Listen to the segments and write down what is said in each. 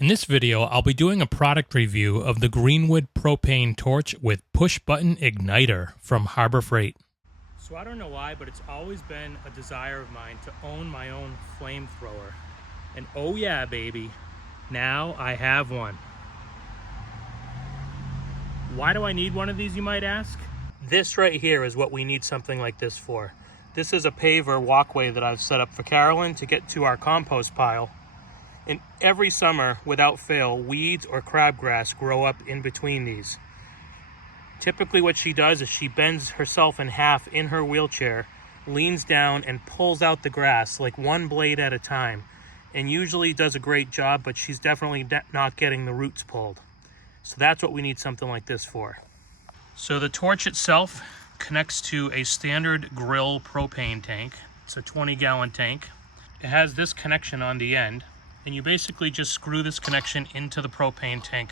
In this video, I'll be doing a product review of the Greenwood Propane Torch with push-button igniter from Harbor Freight. So I don't know why, but it's always been a desire of mine to own my own flamethrower. And oh yeah, baby, now I have one. Why do I need one of these, you might ask? This right here is what we need something like this for. This is a paver walkway that I've set up for Carolyn to get to our compost pile. And every summer, without fail, weeds or crabgrass grow up in between these. Typically what she does is she bends herself in half in her wheelchair, leans down and pulls out the grass like one blade at a time, and usually does a great job, but she's definitely not getting the roots pulled. So that's what we need something like this for. So the torch itself connects to a standard grill propane tank. It's a 20-gallon tank. It has this connection on the end, and you basically just screw this connection into the propane tank.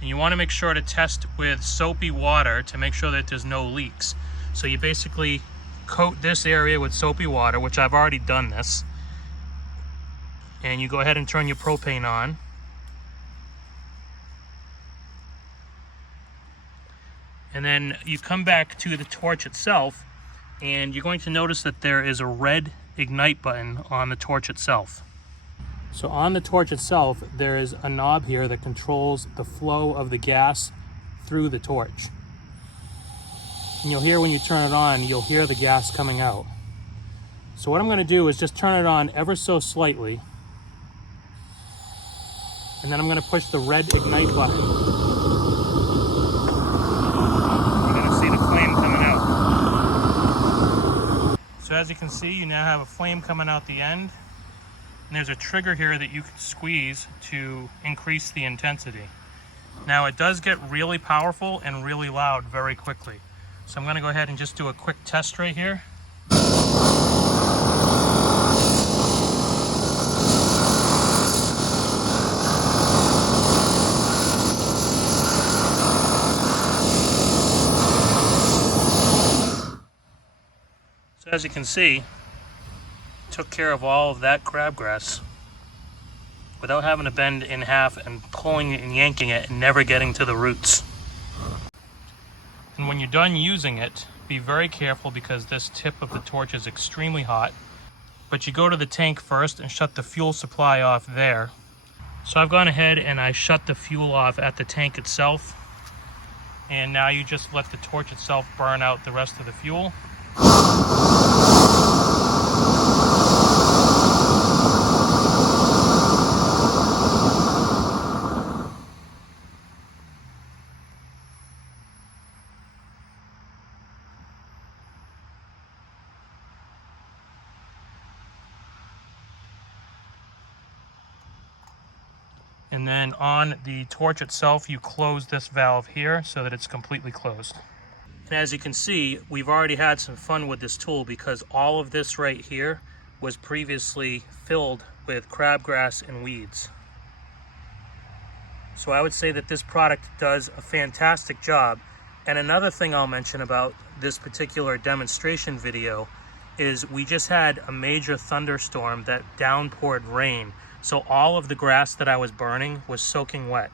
And you want to make sure to test with soapy water to make sure that there's no leaks. So you basically coat this area with soapy water, which I've already done this. And you go ahead and turn your propane on. And then you come back to the torch itself, and you're going to notice that there is a red ignite button on the torch itself. So on the torch itself, there is a knob here that controls the flow of the gas through the torch. And you'll hear when you turn it on, you'll hear the gas coming out. So what I'm going to do is just turn it on ever so slightly, and then I'm going to push the red ignite button. So as you can see, you now have a flame coming out the end, and there's a trigger here that you can squeeze to increase the intensity. Now it does get really powerful and really loud very quickly. So I'm going to go ahead and just do a quick test right here. So as you can see, took care of all of that crabgrass without having to bend in half and pulling it and yanking it and never getting to the roots. And when you're done using it, be very careful because this tip of the torch is extremely hot. But you go to the tank first and shut the fuel supply off there. So I've gone ahead and I shut the fuel off at the tank itself. And now you just let the torch itself burn out the rest of the fuel. And then on the torch itself, you close this valve here so that it's completely closed. And as you can see, we've already had some fun with this tool because all of this right here was previously filled with crabgrass and weeds. So I would say that this product does a fantastic job. And another thing I'll mention about this particular demonstration video is we just had a major thunderstorm that downpoured rain. So all of the grass that I was burning was soaking wet.